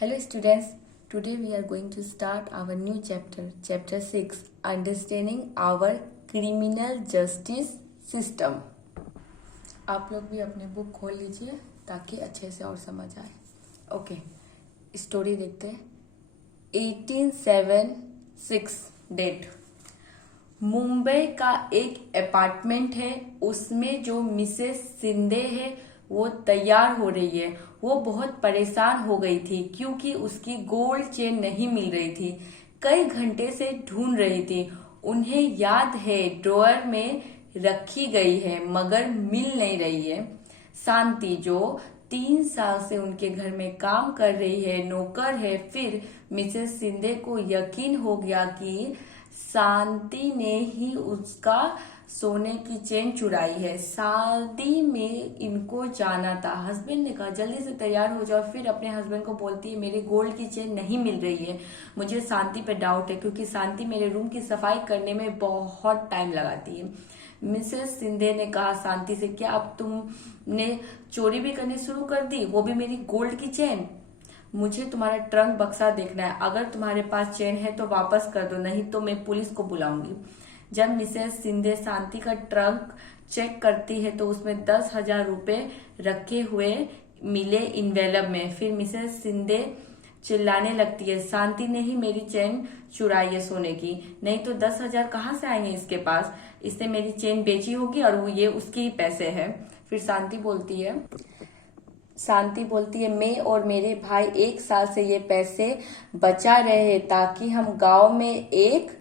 Hello students, today we are going to start our new chapter 6, Understanding our Criminal Justice System. आप लोग भी अपने book खोल लीजिए ताकि अच्छे से और समझ आए. ओके, स्टोरी देखते हैं. 1876 डेट. मुंबई का एक अपार्टमेंट है, उसमें जो मिसेस सिंधे है वो तैयार हो रही है. वो बहुत परेशान हो गई थी क्योंकि उसकी गोल्ड चेन नहीं मिल रही थी. कई घंटे से ढूंढ रही थी. उन्हें याद है ड्रॉअर में रखी गई है मगर मिल नहीं रही है. शांति जो 3 साल से उनके घर में काम कर रही है, नौकर है. फिर मिसेस सिंधे को यकीन हो गया कि शांति ने ही उसका सोने की चेन चुराई है. शादी में इनको जाना था. हस्बैंड ने कहा जल्दी से तैयार हो जाओ. फिर अपने हस्बैंड को बोलती है मेरी गोल्ड की चेन नहीं मिल रही है. मुझे शांति पे डाउट है क्योंकि शांति मेरे रूम की सफाई करने में बहुत टाइम लगाती है. मिसेस सिंधे ने कहा शांति से, क्या अब तुमने चोरी भी करनी शुरू कर दी, वो भी मेरी गोल्ड की चेन? मुझे तुम्हारा ट्रंक बक्सा देखना है. अगर तुम्हारे पास चेन है तो वापस कर दो, नहीं तो मैं पुलिस को बुलाऊंगी. जब मिसेस सिंधे शांति का ट्रंक चेक करती है तो उसमें 10,000 रुपए रखे हुए मिले इन्वेलप में. फिर मिसेस सिंधे चिल्लाने लगती है, शांति ने ही मेरी चेन चुराई है सोने की, नहीं तो 10,000 कहाँ से आएंगे इसके पास. इसने मेरी चेन बेची होगी और वो ये उसके ही पैसे है. फिर शांति बोलती है मैं और मेरे भाई 1 साल से ये पैसे बचा रहे हैं ताकि हम गांव में एक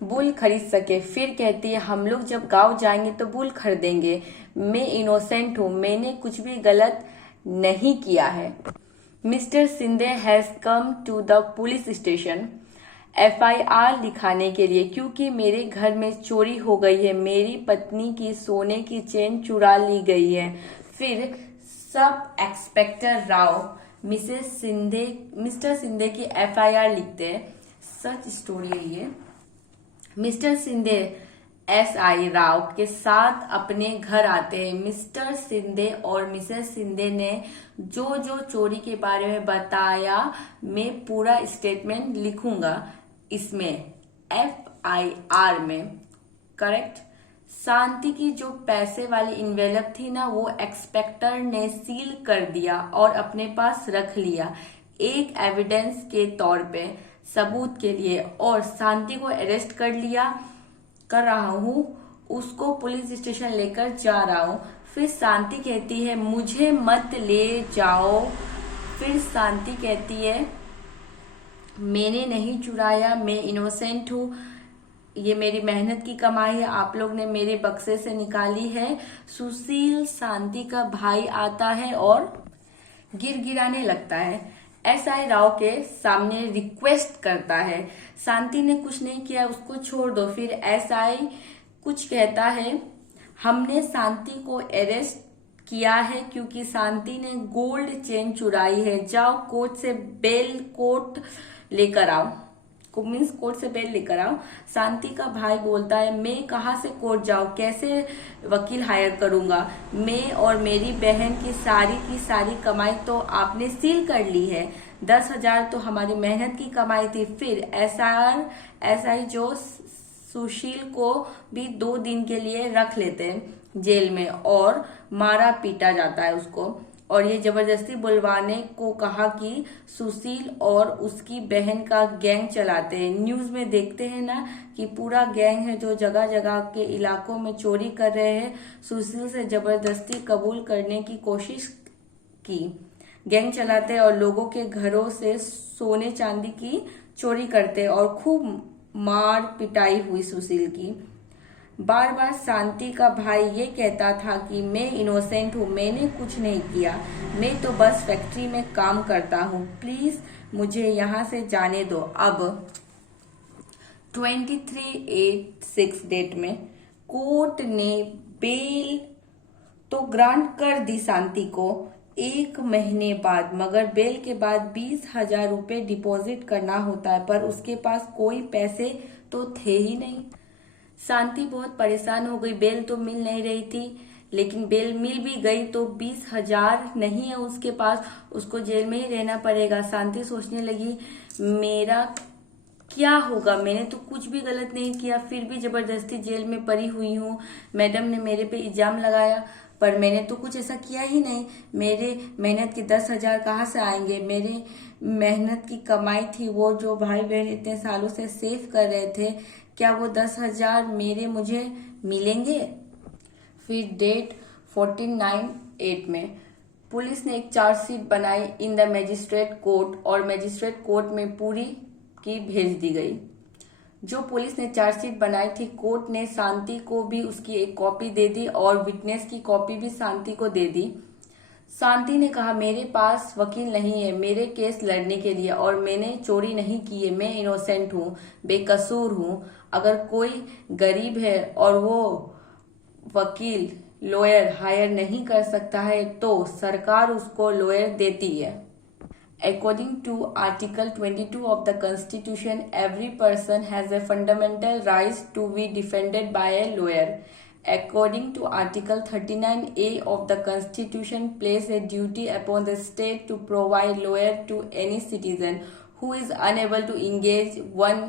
बुल खरीद सके. फिर कहती है हम लोग जब गांव जाएंगे तो बुल खरीदेंगे. मैं इनोसेंट हूँ, मैंने कुछ भी गलत नहीं किया है. Mr Sindhe has come to the police station FIR लिखाने के लिए क्योंकि मेरे घर में चोरी हो गई है. मेरी पत्नी की सोने की चेन चुरा ली गई है. फिर sub inspector Rao mister Shinde की FIR लिखते हैं. सच स्टोरी है ये. मिस्टर सिंधे SI राव के साथ अपने घर आते हैं. मिस्टर सिंधे और मिसेस सिंधे ने जो जो चोरी के बारे में बताया मैं पूरा स्टेटमेंट लिखूंगा इसमें FIR में. करेक्ट. शांति की जो पैसे वाली इन्वेलप थी ना, वो एक्सपेक्टर ने सील कर दिया और अपने पास रख लिया एक एविडेंस के तौर पे, सबूत के लिए. और शांति को अरेस्ट कर रहा हूँ, उसको पुलिस स्टेशन लेकर जा रहा हूँ. फिर शांति कहती है मुझे मत ले जाओ. फिर शांति कहती है मैंने नहीं चुराया, मैं इनोसेंट हूँ, ये मेरी मेहनत की कमाई है, आप लोग ने मेरे बक्से से निकाली है. सुशील शांति का भाई आता है और गिड़गिड़ाने लगता है. SI राव के सामने रिक्वेस्ट करता है, शांति ने कुछ नहीं किया, उसको छोड़ दो. फिर SI कुछ कहता है हमने शांति को अरेस्ट किया है क्योंकि शांति ने गोल्ड चेन चुराई है. जाओ कोर्ट से कोर्ट से बेल लेकर आओ. शांति का भाई बोलता है मैं कहाँ से कोर्ट जाऊं, कैसे वकील हायर करूंगा, मैं और मेरी बहन की सारी कमाई तो आपने सील कर ली है. 10,000 तो हमारी मेहनत की कमाई थी. फिर SI जो सुशील को भी 2 दिन के लिए रख लेते हैं जेल में और मारा पीटा जाता है उसको. और ये जबरदस्ती बुलवाने को कहा कि सुशील और उसकी बहन का गैंग चलाते हैं. न्यूज में देखते हैं ना कि पूरा गैंग है जो जगह जगह के इलाकों में चोरी कर रहे हैं. सुशील से जबरदस्ती कबूल करने की कोशिश की. गैंग चलाते हैं और लोगों के घरों से सोने चांदी की चोरी करते हैं और खूब मार पिटाई हुई सुशील की. बार बार शांति का भाई ये कहता था कि मैं इनोसेंट हूँ, मैंने कुछ नहीं किया, मैं तो बस फैक्ट्री में काम करता हूँ, प्लीज मुझे यहाँ से जाने दो. अब 23/8/6 डेट में कोर्ट ने बेल तो ग्रांट कर दी शांति को 1 महीने बाद, मगर बेल के बाद 20,000 रुपए डिपॉजिट करना होता है. पर उसके पास कोई पैसे तो थे ही नहीं. शांति बहुत परेशान हो गई, बेल तो मिल नहीं रही थी. लेकिन बेल मिल भी गई तो 20,000 नहीं है उसके पास, उसको जेल में ही रहना पड़ेगा। शांति सोचने लगी, मेरा क्या होगा, मैंने तो कुछ भी गलत नहीं किया, फिर भी जबरदस्ती जेल में पड़ी हुई हूँ। मैडम ने मेरे पे इल्जाम लगाया, पर मैंने तो कुछ ऐसा किया ही नहीं। मेरे मेहनत के 10,000 कहाँ से आएंगे? मेरे मेहनत की कमाई थी, वो जो भाई बहन इतने सालों से सेव कर रहे थे, क्या वो 10,000 मेरे मुझे मिलेंगे? फिर डेट 14/9/8 में पुलिस ने एक चार्जशीट बनाई इन द मजिस्ट्रेट कोर्ट, और मजिस्ट्रेट कोर्ट में पूरी की भेज दी गई। जो पुलिस ने चार्जशीट बनाई थी, कोर्ट ने शांति को भी उसकी एक कॉपी दे दी और विटनेस की कॉपी भी शांति को दे दी। शांति ने कहा, मेरे पास वकील नहीं है मेरे केस लड़ने के लिए, और मैंने चोरी नहीं की है, मैं इनोसेंट हूँ, बेकसूर हूँ। अगर कोई गरीब है और वो वकील लॉयर हायर नहीं कर सकता है तो सरकार उसको लॉयर देती है। According to Article 22 of the Constitution, every person has a fundamental right to be defended by a lawyer. According to Article 39A of the Constitution, place a duty upon the state to provide lawyer to any citizen who is unable to engage one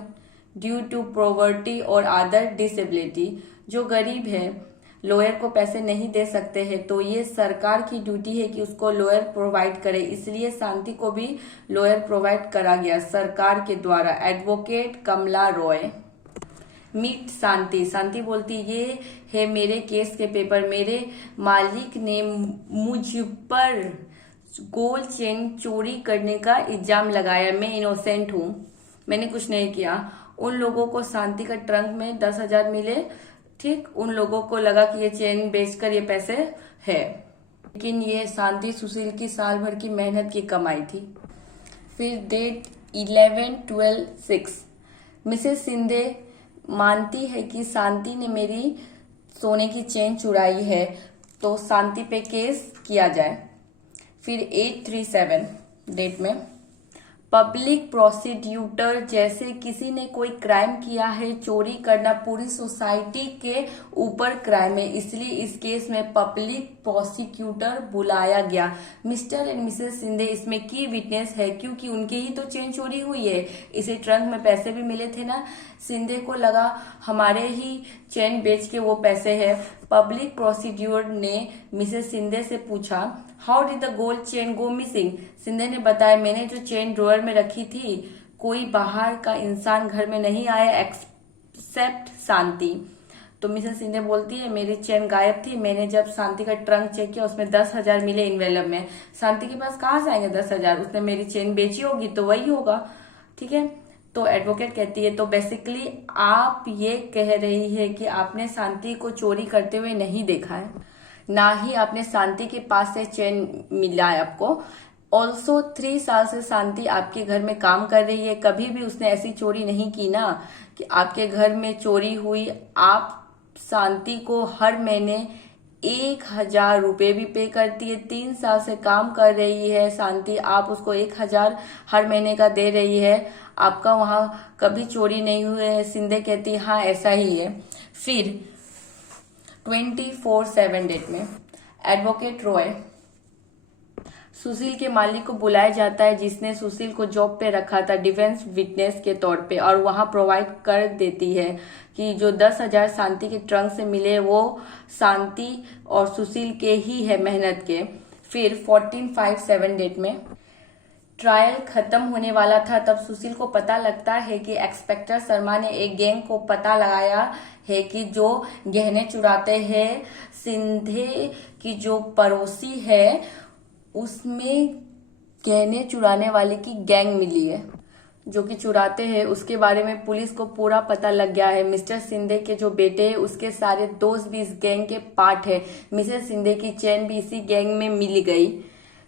due to poverty or other disability. जो गरीब है, lawyer को पैसे नहीं दे सकते हैं, तो ये सरकार की ड्यूटी है कि उसको लॉयर प्रोवाइड करे। इसलिए शांति को भी लॉयर प्रोवाइड करा गया सरकार के द्वारा। एडवोकेट कमला रॉय मीट शांति। शांति बोलती, ये है मेरे केस के पेपर, मेरे मालिक ने मुझ पर गोल्ड चेन चोरी करने का इल्जाम लगाया, मैं इनोसेंट हूँ, मैंने कुछ नहीं किया। उन लोगों को शांति का ट्रंक में 10,000 मिले, ठीक, उन लोगों को लगा कि ये चेन बेचकर ये पैसे है, लेकिन ये शांति सुशील की साल भर की मेहनत की कमाई थी। फिर डेट 11/12/6 मिसेस सिंधे मानती है कि शांति ने मेरी सोने की चेन चुराई है, तो शांति पे केस किया जाए। फिर 8/3/7 डेट में पब्लिक प्रोसिक्यूटर, जैसे किसी ने कोई क्राइम किया है, चोरी करना पूरी सोसाइटी के ऊपर क्राइम है, इसलिए इस केस में पब्लिक प्रोसिक्यूटर बुलाया गया। मिस्टर एंड मिसेस सिंधे इसमें की विटनेस है, क्योंकि उनके ही तो चेन चोरी हुई है, इसे ट्रंक में पैसे भी मिले थे ना। सिंधे को लगा हमारे ही चेन बेच के वो पैसे है। पब्लिक प्रोसिक्यूटर ने मिसेस सिंधे से पूछा, how did the gold chain go missing? Sindhe ने बताया, मैंने जो चेन ड्रॉअर में रखी थी, कोई बाहर का इंसान घर में नहीं आया एक्सेप्ट शांति। तो मिसेस सिंधे बोलती है, मेरी चेन गायब थी, मैंने जब शांति का ट्रंक चेक किया उसमें 10,000 मिले इन्वेलप में। शांति के पास कहाँ से आएंगे 10,000? उसने मेरी चेन बेची होगी तो वही होगा, ठीक है। तो एडवोकेट कहती है, तो बेसिकली आप ये कह रही है कि आपने शांति को चोरी करते हुए नहीं देखा है, ना ही आपने शांति के पास से चेन मिला है आपको। ऑल्सो 3 साल से शांति आपके घर में काम कर रही है, कभी भी उसने ऐसी चोरी नहीं की ना कि आपके घर में चोरी हुई। आप शांति को हर महीने 1,000 रुपये भी पे करती है, 3 साल से काम कर रही है शांति, आप उसको 1,000 हर महीने का दे रही है, आपका वहां कभी चोरी नहीं हुई है। सिंधे कहती, हाँ ऐसा ही है। फिर 24/7 डेट में एडवोकेट रॉय सुशील के मालिक को बुलाया जाता है, जिसने सुशील को जॉब पे रखा था डिफेंस विटनेस के तौर पे, और वहां प्रोवाइड कर देती है कि जो 10,000 शांति के ट्रंक से मिले वो शांति और सुशील के ही है मेहनत के। फिर 14/5/7 डेट में ट्रायल खत्म होने वाला था, तब सुशील को पता लगता है कि इंस्पेक्टर शर्मा ने एक गैंग को पता लगाया है कि जो गहने चुराते हैं। सिंधे की जो पड़ोसी है उसमें गहने चुराने वाले की गैंग मिली है, जो कि चुराते हैं, उसके बारे में पुलिस को पूरा पता लग गया है। मिस्टर सिंधे के जो बेटे हैं उसके सारे दोस्त भी इस गैंग के पार्ट है। मिसेस सिंधे की चेन भी इसी गैंग में मिल गई।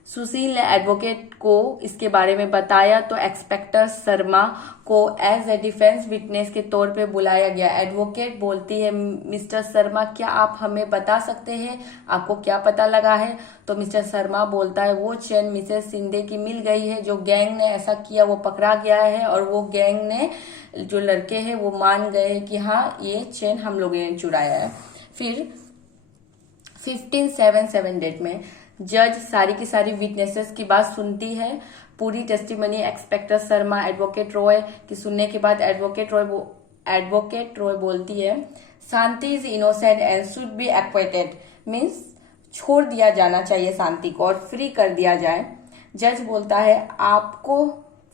सुशील ने एडवोकेट को इसके बारे में बताया तो इंस्पेक्टर शर्मा को एज ए डिफेंस विटनेस के तौर पे बुलाया गया। एडवोकेट बोलती है, मिस्टर शर्मा क्या आप हमें बता सकते हैं आपको क्या पता लगा है? तो मिस्टर शर्मा बोलता है, वो चेन मिसेस सिंधे की मिल गई है, जो गैंग ने ऐसा किया वो पकड़ा गया है, और वो गैंग ने जो लड़के हैं वो मान गए हैं कि हाँ ये चेन हम लोगों ने चुराया है। फिर 1577 डेट में जज सारी की सारी विटनेसेस की बात सुनती है। पूरी testimony inspector Sharma, advocate Roy की सुनने के बाद एडवोकेट रॉय बोलती है Shanti is innocent and should be acquitted, means छोड़ दिया जाना चाहिए शांति को और फ्री कर दिया जाए। जज बोलता है आपको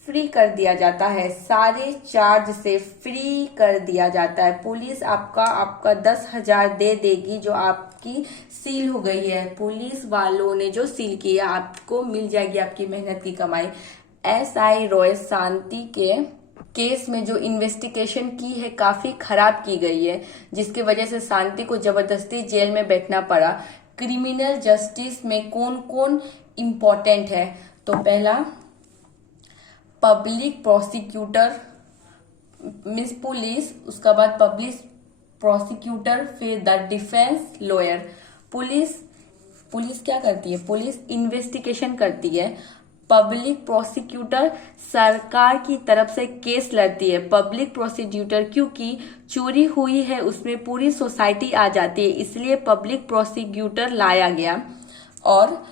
फ्री कर दिया जाता है, सारे चार्ज से फ्री कर दिया जाता है। पुलिस आपका 10,000 दे देगी जो आपकी सील हो गई है। पुलिस वालों ने जो सील किया आपको मिल जाएगी आपकी मेहनत की कमाई। एसआई रॉय शांति के केस में जो इन्वेस्टिगेशन की है काफी खराब की गई है, जिसकी वजह से शांति को जबरदस्ती जेल में बैठना पड़ा। क्रिमिनल जस्टिस में कौन कौन इम्पोर्टेंट है? तो पहला पब्लिक प्रोसिक्यूटर मीन्स पुलिस, उसका बाद पब्लिक प्रोसिक्यूटर, फिर द डिफेंस लॉयर। पुलिस क्या करती है? पुलिस इन्वेस्टिगेशन करती है। पब्लिक प्रोसिक्यूटर सरकार की तरफ से केस लड़ती है। पब्लिक प्रोसिक्यूटर क्योंकि चोरी हुई है उसमें पूरी सोसाइटी आ जाती है, इसलिए पब्लिक प्रोसिक्यूटर लाया गया। और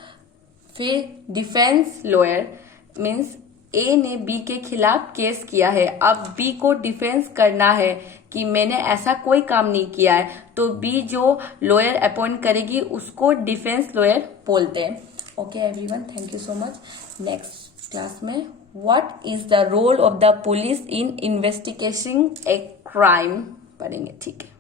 फिर डिफेंस लॉयर मीन्स ए ने बी के खिलाफ केस किया है, अब बी को डिफेंस करना है कि मैंने ऐसा कोई काम नहीं किया है, तो बी जो लॉयर अपॉइंट करेगी उसको डिफेंस लॉयर बोलते हैं। Okay everyone, thank you so much. Next class में what is the role of the police in investigating a crime पढ़ेंगे, ठीक है।